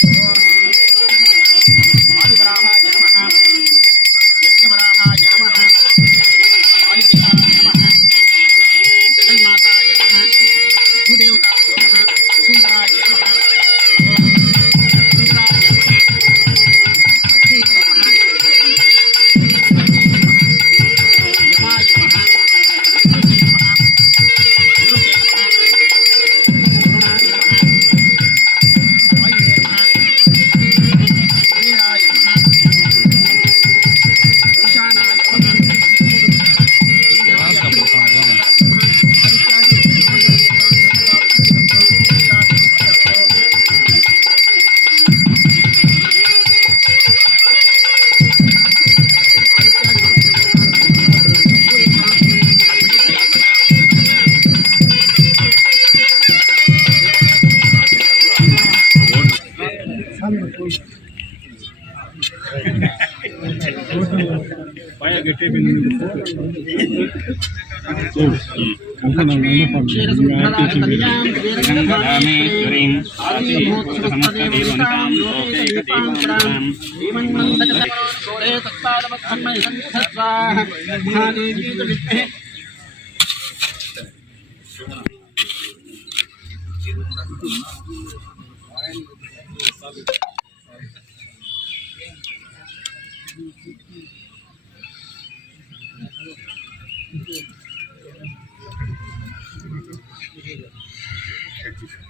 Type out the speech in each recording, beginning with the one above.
Thank you. గంగరామేశ్వరీం ఆదిభూతసమస్తదేవనితాం లోకైకదైవమంతాం శ్రీమన్మంతకరే తత్పాదవత్సన్మయ సంస్వాహ మహాదేవీ విద్మహే Thank you. architecture.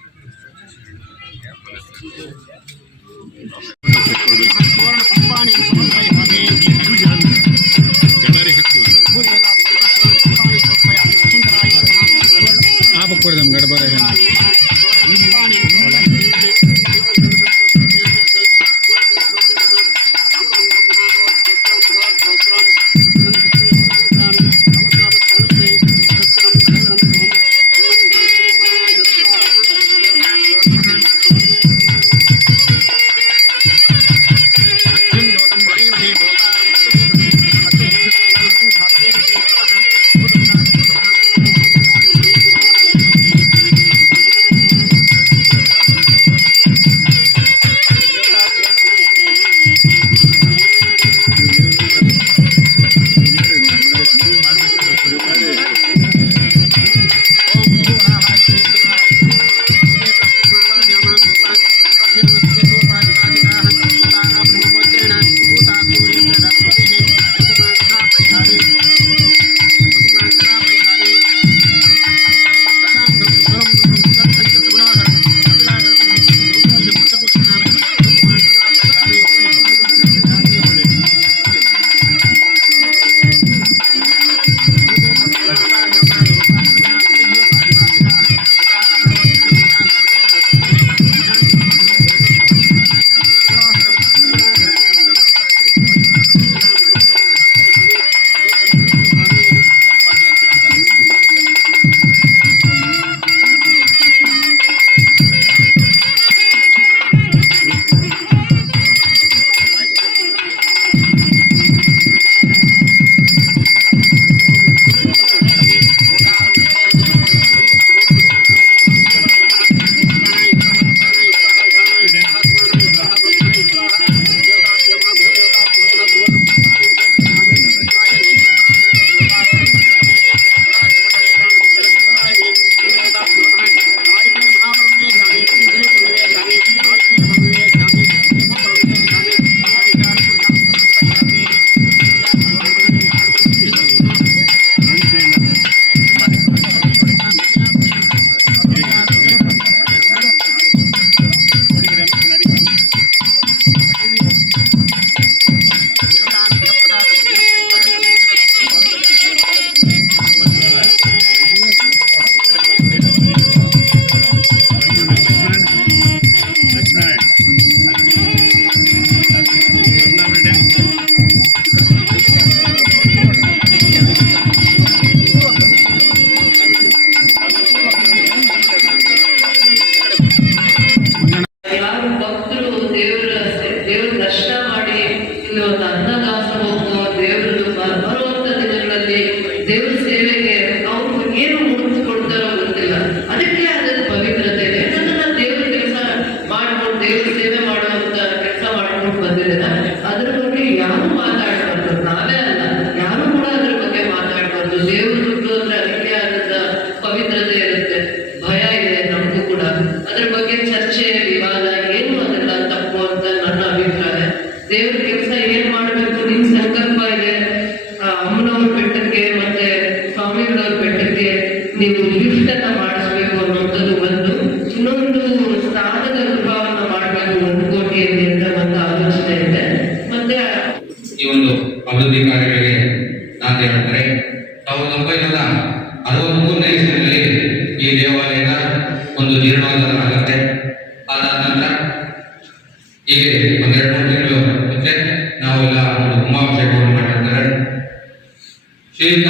Shriyuta,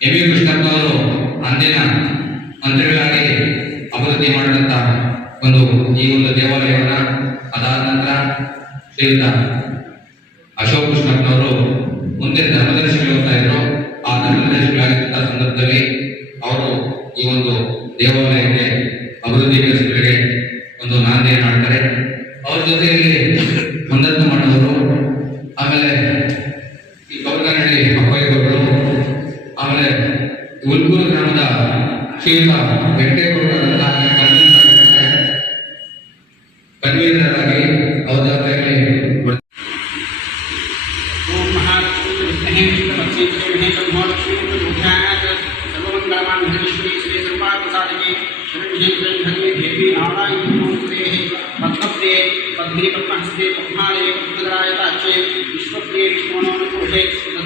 M V Krishnappa ಅವರು ಅಂದಿನ ಮಂತ್ರಿಗಳಾಗಿ ಅಭಿವೃದ್ಧಿ ಮಾಡಿದಂಥ ಒಂದು ಈ ಒಂದು ದೇವಾಲಯವನ್ನು ಅದಾದ ನಂತರ ಶ್ರೀಯುತ ಅಶೋಕ್ ಕೃಷ್ಣಪ್ಪ ಅವರು ಮುಂದೆ ಧರ್ಮದರ್ಶಿಗಳು ಹೋಗ್ತಾ ಇದ್ರು. ಆ ಧರ್ಮದರ್ಶಿಗಳಾಗಿದ್ದಂಥ ಸಂದರ್ಭದಲ್ಲಿ ಅವರು ಈ ಒಂದು ದೇವಾಲಯಕ್ಕೆ ಅಭಿವೃದ್ಧಿ ಕೆಲಸಗಳಿಗೆ ಒಂದು ನಾಂದಿಯನ್ನು ಮಾಡ್ತಾರೆ ಅವ್ರ ಜೊತೆಯಲ್ಲಿ ಮಂದತ್ತ ಮಾಡೋರು ಆಮೇಲೆ ಕಡೆಗೆ ಅಪಾಯಗಳು ಆಮೇಲೆ ಉಲ್ಕೂರು ಗ್ರಾಮದ ಶ್ರೀಯುತ ವೆಂಕಟೇಗೌಡರನ್ನ ಕನ್ವೀನರಾಗಿ ಅವರ ಮೇಲೆ पद्मी पद्महस्ते पद्मालय पद्मरायता चेत् विश्वप्रिय विष्णोनोनुपुरुषे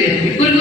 quieres, mi cuerpo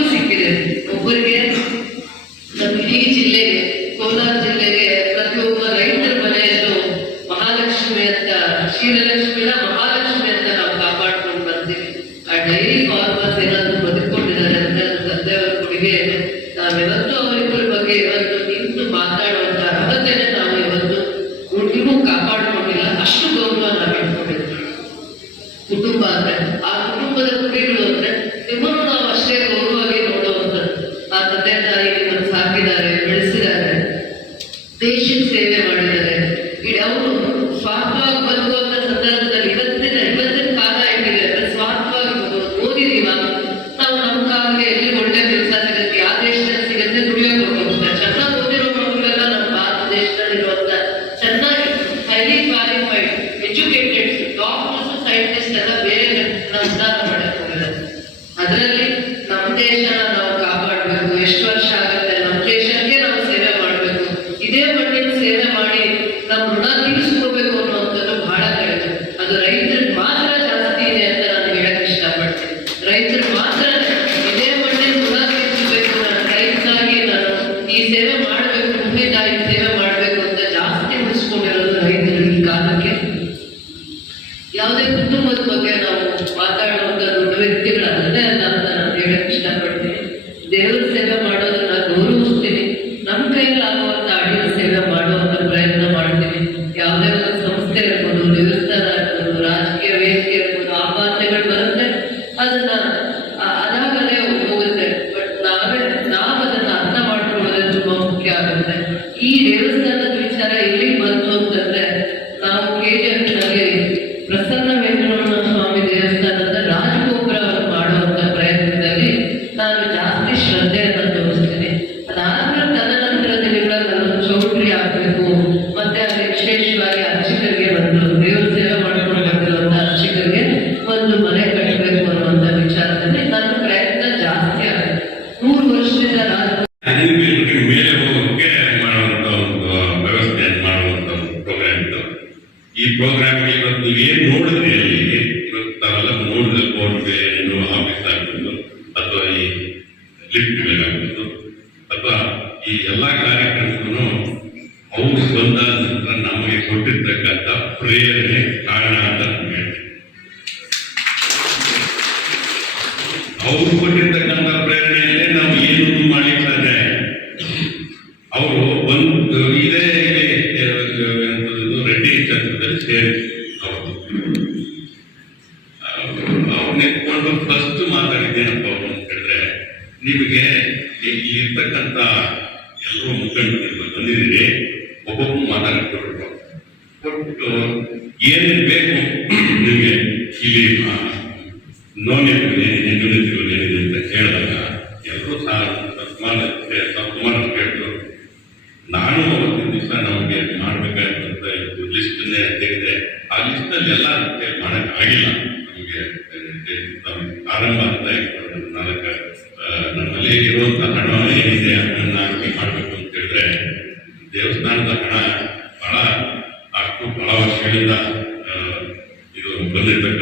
ಇಲ್ಲಿ ಇರ್ತಕ್ಕಂಥ ಎಲ್ಲರೂ ಮುಖಂಡರು ಬಂದಿದ್ದೀರಿ ಒಬ್ಬೊಬ್ಬರು ಮಾತಾಡ್ಕೊಳ್ಬೇಕು. ಕೊಟ್ಟು ಏನು ಬಹಳ ವರ್ಷಗಳಿಂದ ಇದು ಬಂದಿರ್ತಕ್ಕಂಥ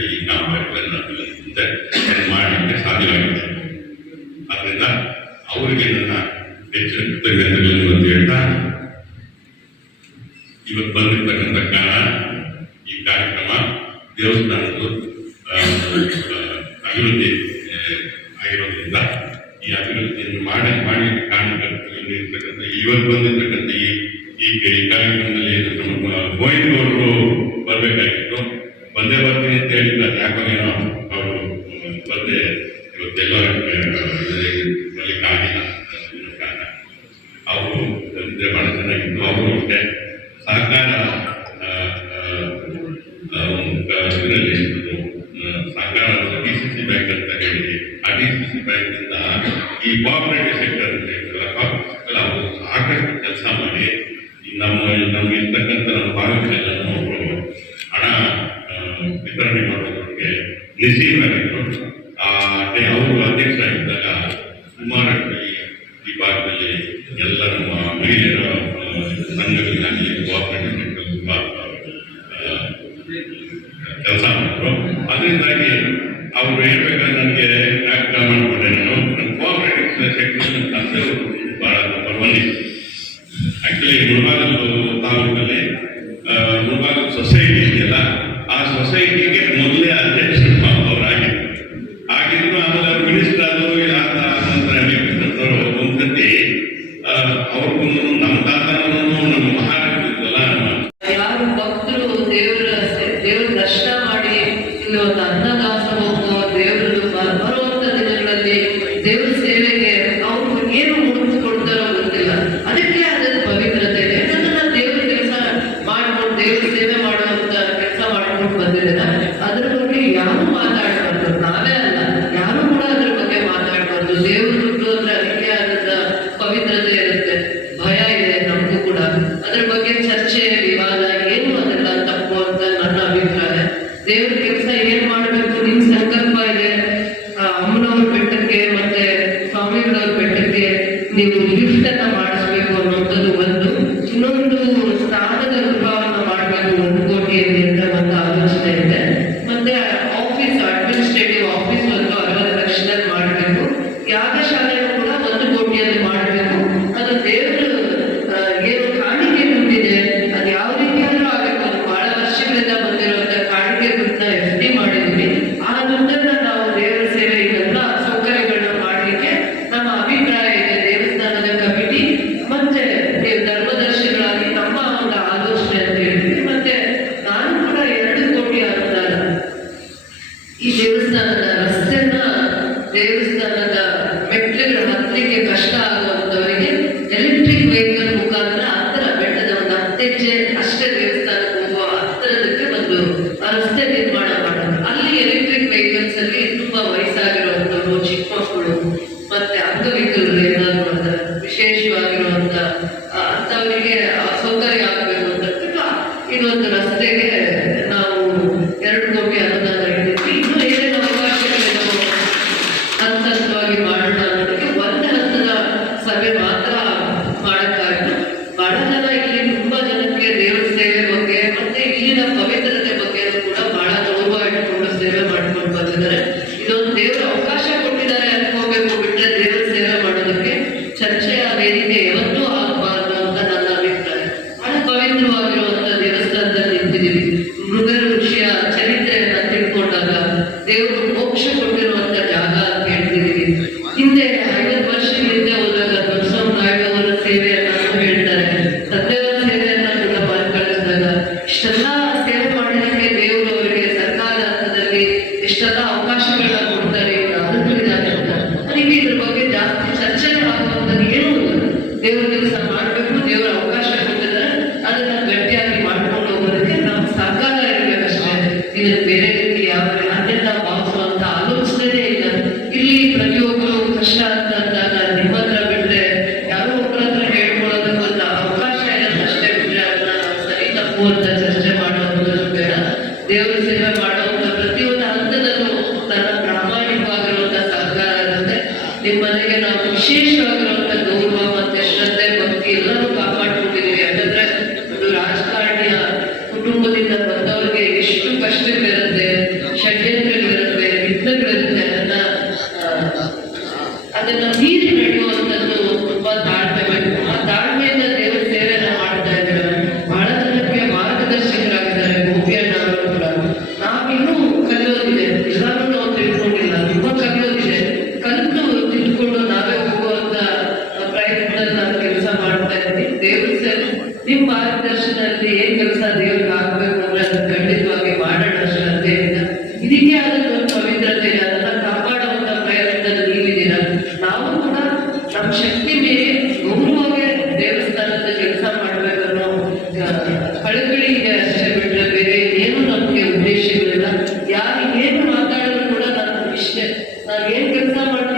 ಈ ಮುಂದೆ ಮಾಡಲಿಕ್ಕೆ ಸಾಧ್ಯವಾಗಿದೆ. ಆದ್ದರಿಂದ ಅವರಿಗೆ ನನ್ನ ಹೆಚ್ಚಿನ ಕೃತಜ್ಞತೆ. ಬ್ಯಾಂಕ್ನಲ್ಲಿ ಸಹಕಾರ ಡಿಸಿಸಿ ಬ್ಯಾಂಕ್ ಅಂತ ಹೇಳಿ ಆ ಡಿಸಿಸಿ ಬ್ಯಾಂಕ್ ಇಂದ ಈ ಕೋಆಪರೇಟಿವ್ problema దేవుని తెలుసు ಅದನ್ನು ಮೀರಿ ನಡೆಯುವಂಥದ್ದು ತುಂಬಾ ತಾಳ್ಮೆ So again concern what